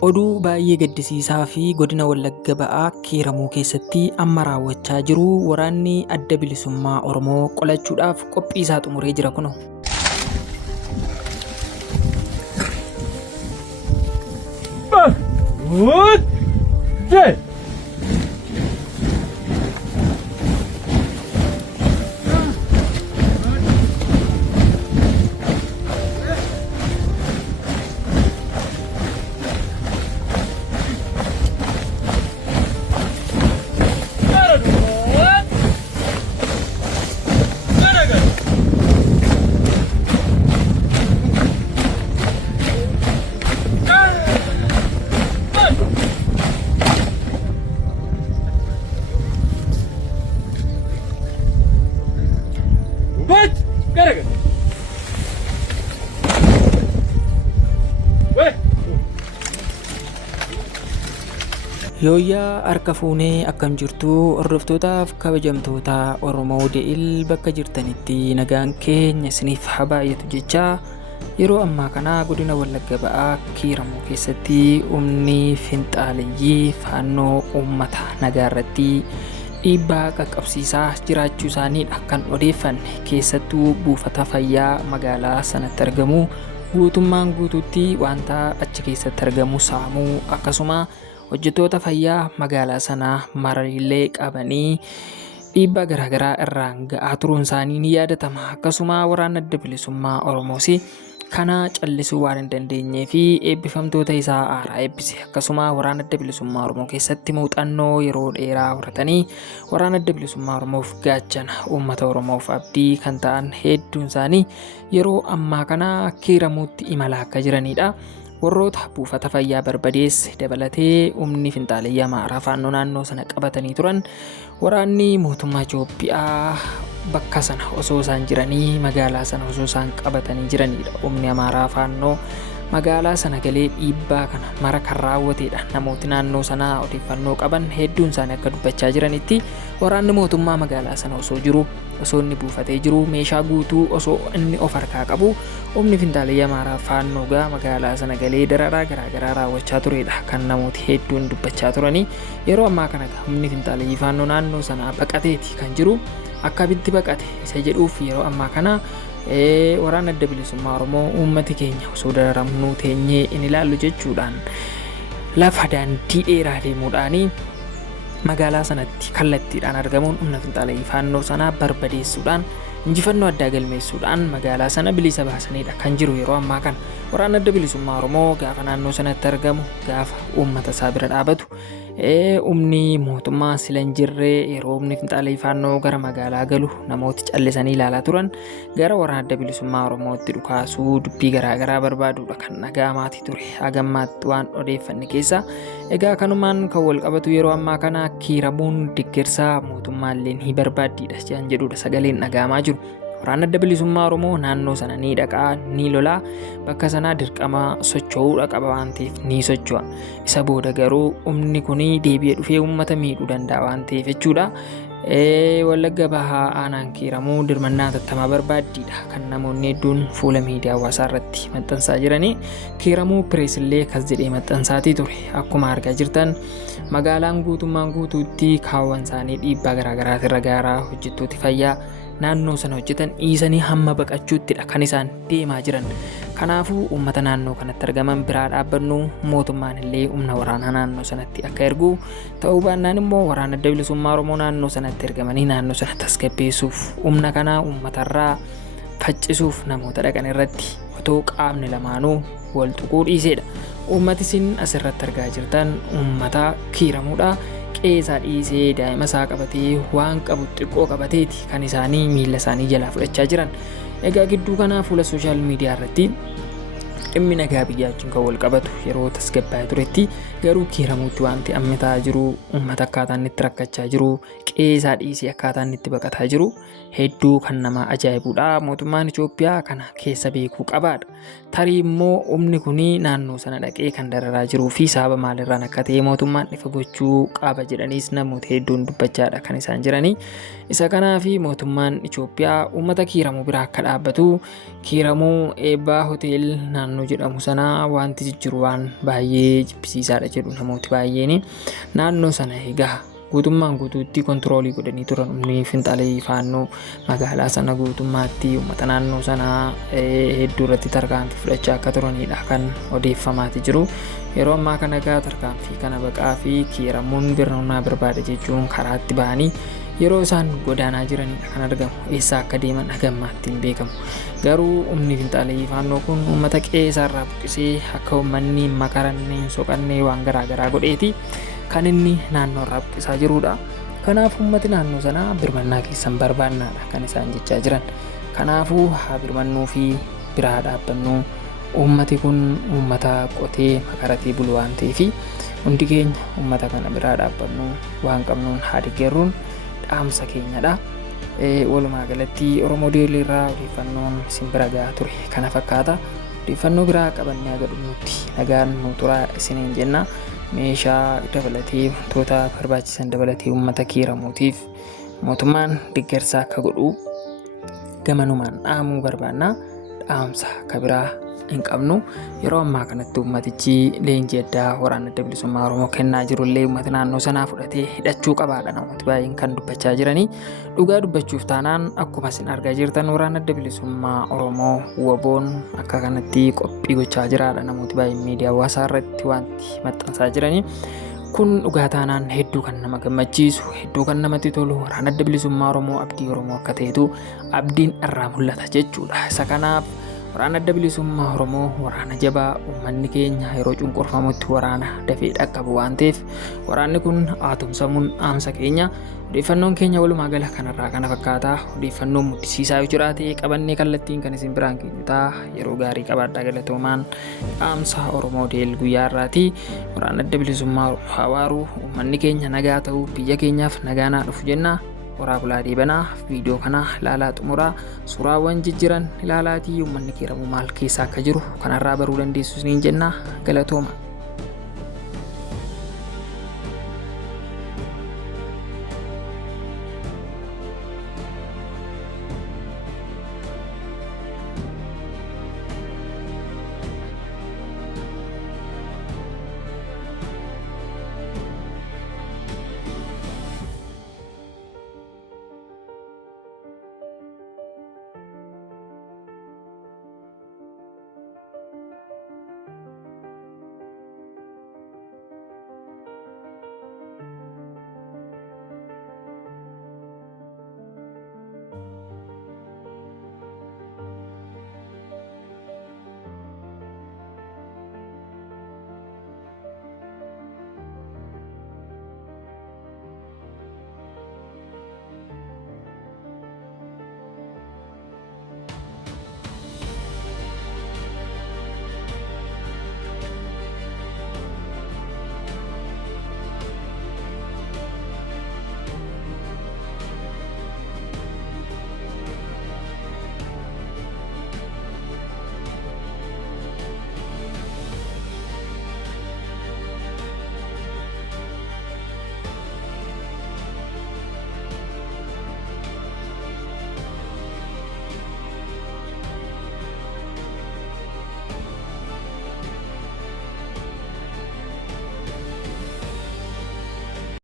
Oduu baay'ee gaddisiisaa fi godina Wallagga Ba'aa Kiiramuu keessatti amma raawwachaa jiru waraanni adda bilisummaa Oromoo qolachuudhaaf qophii isaa xumuree jira kuno. Yooyyaa harka fuunee akkam jirtu hordoftootaaf kabajamtoota Oromoo De'il bakka jirtanitti nagaan keenya isiniif haa baay'atu jechaa yeroo ammaa kana godina Wallagga Ba'aa Kiiramuu keessatti humni finxaaleyyii faannoo uummata nagaa irratti dhiibbaa qaqqabsiisaa jiraachuu isaaniidha kan odeeffanne. Keessattuu buufata fayyaa magaalaa sanatti argamu guutummaan guutuutti wanta achi keessatti argamu saamuu akkasuma hojjettoota fayyaa magaalaa sanaa marillee qabanii dhiibbaa garaagaraa irraan ga'aa turuun isaanii ni yaadatama. Akkasuma waraana adda bilisummaa Oromoos kana callisuu waan hin dandeenyee fi eebbifamtoota isaa haaraa eebbise. Akkasuma waraana adda bilisummaa Oromoo keessatti muuxannoo yeroo dheeraa horatanii waraana adda bilisummaa Oromoof gaachana uummata Oromoof abdii kan ta'an hedduun isaanii yeroo ammaa kana Kiiramuutti imalaa akka jiranidha. Warroota buufata fayyaa barbadeesse dabalatee humni finxaalayyaa Amaaraa faannoo naannoo sana qabatanii turan waraanni mootummaa Itoophiyaa bakka sana osoo isaan jiranii magaalaa sana osoo isaan qabatanii jiranidha. Humni Amaaraa faannoo magaalaa sana galee dhiibbaa kana mara kan raawwatedha. Namooti naannoo sanaa odeeffannoo qaban hedduun isaanii akka dubbachaa jiranitti waraanni mootummaa magaalaa sana osoo jiru osoo inni buufatee jiru meeshaa guutuu osoo inni of harkaa qabu humni finxaalayyaa Amaaraa faannoo magaalaa sana galee dararaa garaagaraa raawwachaa turedha kan namooti hedduun dubbachaa turanii. Yeroo ammaa kana humni finxaalayyii faannoo naannoo sanaa baqateeti kan jiru. Akkamitti baqate isa jedhuuf yeroo ammaa kana waraana adda bilisummaa Oromoo uummati keenya osoo dararamnuu teenyee in ilaallu jechuudhaan lafa daandii dheeraa deemuudhaanii magaalaa sanatti kallattiidhaan argamuun humna finxaalayyii faannoo sanaa barbadeessuudhaan injifannoo addaa galmeessuudhaan magaalaa sana bilisa baasanidha kan jiru. Yeroo ammaa kana waraana adda bilisummaa Oromoo gaafa naannoo sanatti argamu gaafa uummata isaa bira dhaabatu humni mootummaa sila hin jirre yeroo humni finxaalayyii faannoo gara magaalaa galu namooti callisanii ilaalaa turan gara waraana adda bilisummaa Oromootti dhukaasuu dubbii garaagaraa barbaaduudha kan dhaga'amaatii ture. Hagammaatti waan odeeffanne keessa egaa kanumaan kan wal qabatu yeroo ammaa kana Kiiramuun deeggarsa mootummaallee ni barbaaddiidha jedhudha sagaleen dhaga'amaa jiru. Waraana adda bilisummaa Oromoo naannoo sana ni dhaqaa ni lolaa bakka sanaa dirqama socho'uudha qaba waan ta'eef ni socho'a. Isa booda garuu humni kun deebi'ee dhufee uummata miidhuu danda'a waan ta'eef jechuudha. Wallagga Bahaa aanaan Kiiramuu dirmannaa tattamaa barbaaddiidha kan namoonni hedduun fuula miidiyaa hawaasaa irratti maxxansaa jiranii. Kiiramuu pireesillee kas jedhee maxxansaatii ture. Akkuma argaa jirtan magaalaan guutummaan guutuutti kaawwan isaanii dhiibbaa garaagaraati irra gaaraa hojjettooti fayyaa naannoo sana hojjetan dhiisanii hamma baqachuuttidha kan isaan deemaa jiran. Kanaafuu uummata naannoo kanatti argaman biraa dhaabbannu mootummaan illee humna waraanaa naannoo sanatti akka ergu ta'uu baannaan immoo waraana adda bilisummaa Oromoo naannoo sanatti ergamanii naannoo sana tasgabbeessuuf humna kana uummatarraa faccisuuf namoota dhaqan irratti otoo qaamni lamaanuu wal tuquu dhiisedha. Uummati isin asirratti argaa jirtan uummata Kiiramuudha. Qeesaa dhiisee daa'ima isaa qabatee waan qabu xiqqoo qabateeti kan isaanii miila isaanii jalaa fudhachaa jiran. Egaa gidduu kanaa fuula sooshaal miidiyaa irratti dhimmi nagaa biyyaa wajjin kan wal qabatu yeroo tasgabbaa'ee turetti garuu Kiiramuutti wanti amma ta'aa jiru uummata akkaataa inni itti rakkachaa jiru qeesaa dhiisee akkaataa inni itti baqataa jiru hedduu kan nama ajaa'ibudha. Mootummaan Itoophiyaa kana keessa beekuu qabaadha. tarii immoo humni kuni naannoo sana dhaqee kan dararaa jiruu fi sababa maalirraan akka ta'e mootummaan ifa gochuu qaba jedhaniis namoota hedduun dubbachaadha kan isaan jiranii. Isa kanaaf mootummaan Itoophiyaa uummata kiiramuu bira akka dhaabbatu kiiramuu eebbaa hotel naannoo jedhamu sana wanti jijjiiru waan baay'ee jibbisiisaadha jedhu namooti baay'een naannoo sana egaa guutummaan guutuutti kontiroolii godhanii turan humni finxalee faannoo magaalaa sana guutummaatti uummata naannoo sana hedduu irratti tarkaanfii fudhachaa akka turanidha kan odeeffamaati jiru. Yeroo ammaa kana egaa tarkaanfii kana baqaa fi kiiramuun birnaa barbaada jechuun karaatti bahanii yeroo isaan godaanaa jiranidha kan argamu. Eessa akka deeman hagammaatti hin beekamu. Garuu humni finxalee faannoo kun uummata qe'eerraa buqqisee akka uummanni makaranne soqannee waan garaagaraa godheeti kan inni naannoo irraa buqqisaa jirudha. Kanaaf uummati naannoo sanaa birmannaa keessan barbaannaadha kan isaan jechaa jiran. Kanaafuu haa birmannuu fi biraa dhaabbannu. Uummati kun uummata qotee makaratee bulu waan ta'eef hundi keenya uummata kana biraa dhaabbannu waan qabnuun haa deeggarruun dhaamsa keenyadha. Walumaa galatti Oromoo Deelii irraa odeeffannoon isin bira gahaa ture kana fakkaata. Odeeffannoo biraa qabannee aga dhumnutti nagaan nu turaa isiniin jenna. Meeshaa dabalatee wantoota barbaachisan dabalatee uummata kiiramuutiif mootummaan deeggarsa akka godhu gamanumaan dhaamuu barbaanna. Dhaamsa akka biraa hin qabnu. Yeroo ammaa kanatti uummatichi leenjii addaa waraana adda bilisummaa Oromoo kennaa jirullee uummata naannoo sanaa fudhatee hidhachuu qabaadha namooti baay'een kan dubbachaa jiranii. Dhugaa dubbachuuf taanaan akkuma isin argaa jirtan waraana adda bilisummaa Oromoo WBO'n akka kanatti qophii gochaa jiraadha namooti baay'een miidiyaa hawaasaa irratti wanti maxxansaa jiranii. Kun dhugaa taanaan hedduu kan nama gammachiisu, hedduu kan namatti tolu. Waraana adda bilisummaa Oromoo abdii Oromoo akka ta'etu abdiin irraa mul'ata jechuudha. Isa kanaaf waraana adda bilisummaa Oromoo waraana jabaa uummanni keenya yeroo cunqurfamutti waraana dafee dhaqqabu waan ta'eef waraanni kun aatumsamuun dhaamsa keenya. Odeeffannoon keenya walumaa gala kanarraa kana fakkaata. Odeeffannoon muddisiisaa yoo jiraate qabannee kallattiin kan isin biraan geenyu ta'a. Yeroo gaarii qabaadhaa galatoomaan. Dhaamsa Oromoo Deel guyyaa irraati. Waraana adda bilisummaa Hawaaruu uummanni keenya nagaa ta'uu biyya keenyaaf nagaa dhufu jenna. Horaa bulaa deebanaa viidiyoo kana ilaalaa xumuraa suuraawwan jijjiiran ilaalaatii uummanni kiiramuu maal keessa akka jiru kanarraa baruu dandeessu isiniin jenna. Galatooma.